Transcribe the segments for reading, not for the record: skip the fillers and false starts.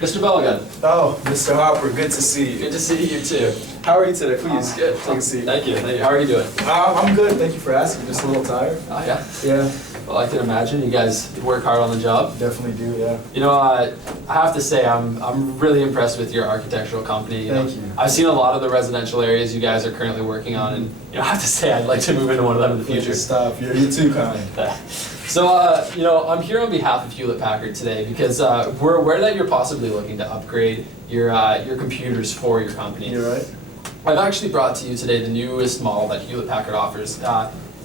Mr. Belligan. Oh, Mr. Harper, good to see you. Good to see you too. How are you today? Please, Good. take a seat. Thank you. How are you doing? I'm good, thank you for asking. Just a little tired. Oh yeah. Yeah, Well, I can imagine you guys work hard on the job. definitely do, yeah. You know, I have to say I'm really impressed with your architectural company. Thank you. I've seen a lot of the residential areas you guys are currently working on, and I have to say I'd like to move into one of them in the future. Please stop, you're too kind. So, I'm here on behalf of Hewlett Packard today because we're aware that you're possibly looking to upgrade your computers for your company. You're right. I've actually brought to you today the newest model that Hewlett Packard offers.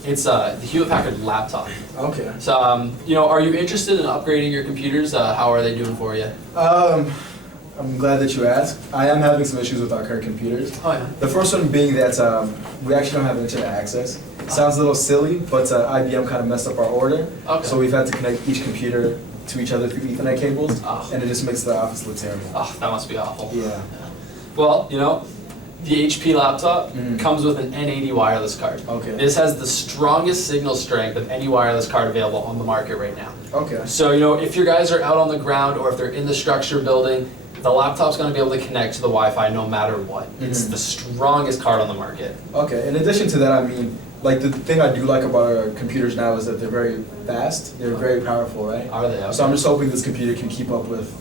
It's the Hewlett Packard laptop. Okay. So, are you interested in upgrading your computers? How are they doing for you? I'm glad that you asked. I am having some issues with our current computers. Oh yeah. The first one being that we actually don't have internet access. Sounds a little silly, but IBM kind of messed up our order. Okay. So we've had to connect each computer to each other through Ethernet cables, Oh. and it just makes the office look terrible. Oh, that must be awful. Yeah. Well, the HP laptop Mhm. comes with an N80 wireless card. Okay. This has the strongest signal strength of any wireless card available on the market right now. Okay. So, if your guys are out on the ground or if they're in the structure building, the laptop's going to be able to connect to the Wi-Fi no matter what. It's Mhm. the strongest card on the market. Okay. In addition to that, I mean, like the thing I do like about our computers now is that they're very fast. They're very powerful, right? Are they? So I'm just hoping this computer can keep up with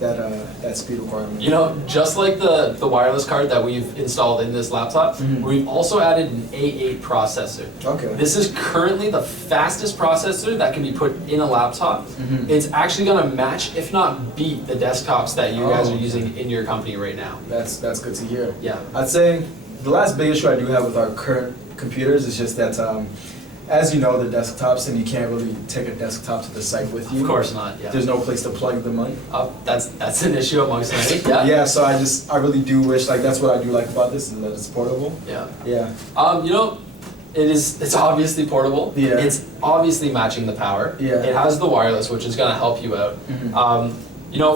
that speed requirement. Just like the wireless card that we've installed in this laptop, Mhm. we've also added an A8 processor. Okay. This is currently the fastest processor that can be put in a laptop. Mhm. It's actually going to match, if not beat, the desktops that you guys Oh, are okay. using in your company right now. That's good to hear. Yeah. I'd say the last big issue I do have with our current computers is just that, as you know, the desktops, and you can't really take a desktop to the site with you. Of course not. Yeah. There's no place to plug them in. That's an issue amongst many. Yeah. Yeah, so I really do wish, like, that's what I do like about this, is that it's portable. Yeah. Yeah. It's obviously portable. Yeah. It's obviously matching the power. Yeah. It has the wireless, which is going to help you out. Mhm.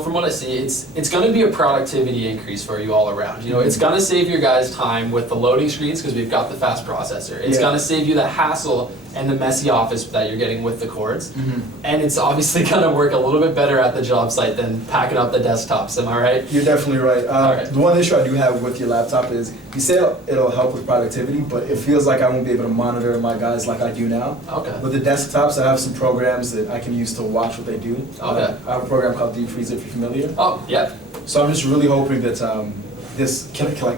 From what I see, it's going to be a productivity increase for you all around. It's going to save your guys time with the loading screens because we've got the fast processor. It's Yeah. going to save you the hassle and the messy office that you're getting with the cords. Mhm. And it's obviously going to work a little bit better at the job site than packing up the desktops. Am I right? You're definitely right. Alright. The one issue I do have with your laptop is you say it'll help with productivity, but it feels like I won't be able to monitor my guys like I do now. Okay. With the desktops, I have some programs that I can use to watch what they do. Okay. I have a program called Deep Freeze, if you're familiar. Oh, yeah. So I'm just really hoping that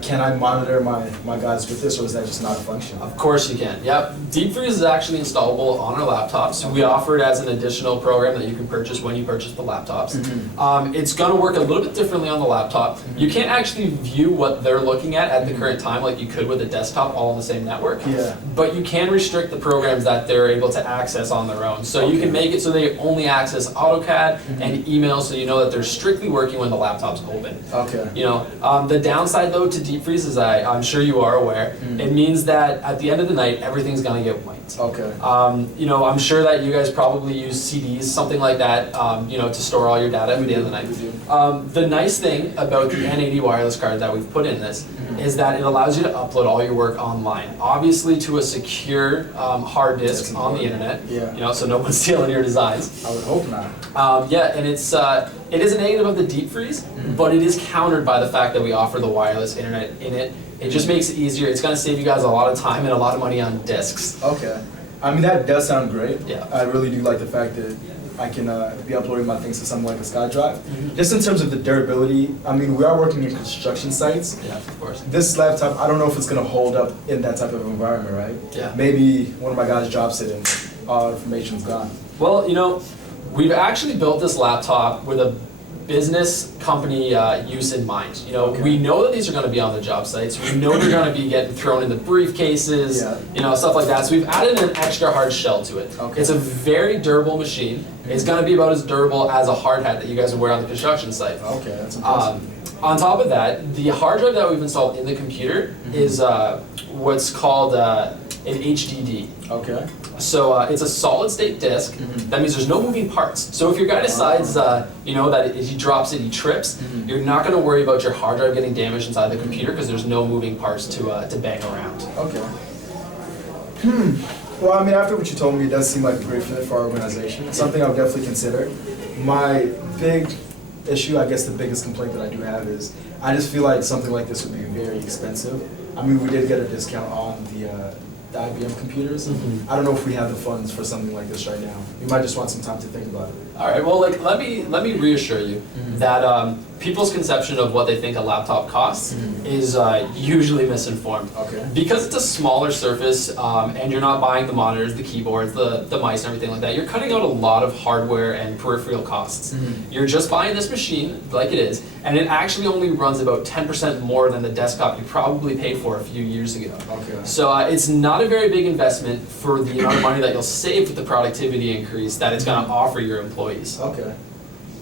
can I monitor my guys with this, or is that just not a function? Of course you can. Yep. Deep Freeze is actually installable on our laptops. We offer it as an additional program that you can purchase when you purchase the laptops. Mhm. It's going to work a little bit differently on the laptop. Mhm. You can't actually view what they're looking at the current time like you could with a desktop all on the same network. Yeah. But you can restrict the programs that they're able to access on their own. So you can make it so they only access AutoCAD and email, so you know that they're strictly working when the laptop's open. Okay. The downside though to Deep Freeze is I'm sure you are aware, it means that at the end of the night, everything's gonna get wiped. Okay. I'm sure that you guys probably use CDs, something like that, to store all your data at the end of the night. We do. The nice thing about the N80 wireless card that we've put in this is that it allows you to upload all your work online, obviously to a secure hard disk That's on the important. internet, Yeah. so no one's stealing your designs. I would hope not. And it is a negative of the Deep Freeze, but it is countered by the fact that we offer the wireless internet in it. It just makes it easier. It's going to save you guys a lot of time and a lot of money on disks. Okay. I mean, that does sound great. Yeah. I really do like the fact that I can be uploading my things to something like a SkyDrive. Just in terms of the durability, I mean, we are working in construction sites. Yeah, of course. This laptop, I don't know if it's going to hold up in that type of environment, right? Yeah. Maybe one of my guys drops it and all information's gone. Well, we've actually built this laptop with a business company use in mind. Okay. We know that these are going to be on the job sites. We know they're going to be getting thrown in the briefcases, stuff like that. So we've added an extra hard shell to it. Okay. It's a very durable machine. It's going to be about as durable as a hard hat that you guys would wear on the construction site. Okay, that's impressive. On top of that, the hard drive that we've installed in the computer is what's called an HDD. Okay. So it's a solid state disk. That means there's no moving parts. So if your guy decides, that he drops it, he trips, you're not going to worry about your hard drive getting damaged inside the computer because there's no moving parts to bang around. Okay. Well, I mean, after what you told me, it does seem like a great fit for our organization. It's something I'll definitely consider. My big issue, I guess the biggest complaint that I do have is I just feel like something like this would be very expensive. I mean, we did get a discount on the IBM computers. Mhm. I don't know if we have the funds for something like this right now. We might just want some time to think about it. All right. Well, like let me reassure you Mhm. that people's conception of what they think a laptop costs Mhm. is usually misinformed. Okay. Because it's a smaller surface and you're not buying the monitors, the keyboards, the mice, and everything like that. You're cutting out a lot of hardware and peripheral costs. Mhm. You're just buying this machine like it is, and it actually only runs about 10% more than the desktop you probably paid for a few years ago. Okay. So it's not a very big investment for the amount of money that you'll save with the productivity increase that it's going to offer your employees. Okay.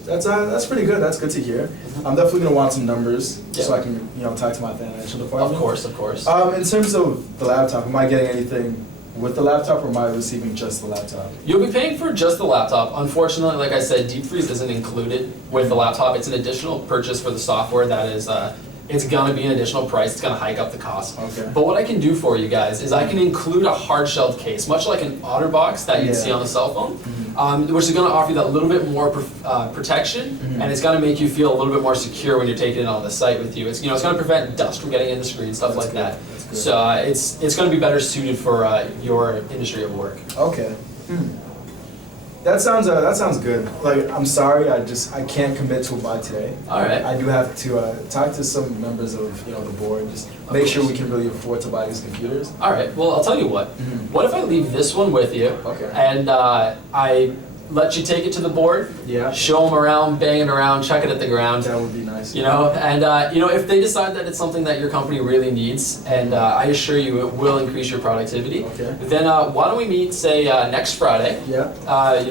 That's pretty good. That's good to hear. I'm definitely gonna want some numbers so Yeah. I can talk to my financial department. Of course, of course. In terms of the laptop, am I getting anything with the laptop, or am I receiving just the laptop? You'll be paying for just the laptop. Unfortunately, like I said, Deep Freeze isn't included with the laptop. It's an additional purchase for the software that is, it's gonna be an additional price. It's gonna hike up the cost. Okay. But what I can do for you guys is I can include a hard-shelled case, much like an OtterBox that you'd Yeah. see on the cell phone, Mhm. which is gonna offer you that little bit more protection, Mhm. and it's gonna make you feel a little bit more secure when you're taking it on the site with you. It's it's gonna prevent dust from getting in the screen, stuff That's like good. that. That's good. So it's gonna be better suited for your industry of work. Okay. That sounds good. Like, I'm sorry, I can't commit to a buy today. All right. I do have to talk to some members of the board, just Of make sure course. we can really afford to buy these computers. All right. Well, I'll tell you what. Mhm. What if I leave this one with you? Okay. And I let you take it to the board, Yeah. show them around, bang it around, chuck it at the ground. That would be nice. And if they decide that it's something that your company really needs, and I assure you it will increase your productivity, Okay. then why don't we meet, say, next Friday? Yeah.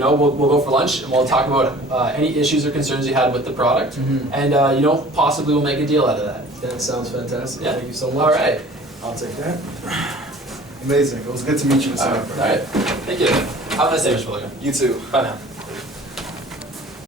We'll go for lunch and we'll talk about any issues or concerns you had with the product, Mhm. and possibly we'll make a deal out of that. That sounds fantastic. Yeah. Thank you so much. All right. I'll take that. Amazing. It was good to meet you, Mr. All Harper. right. Thank you. Have a nice day, Mr. William. You too. Bye now.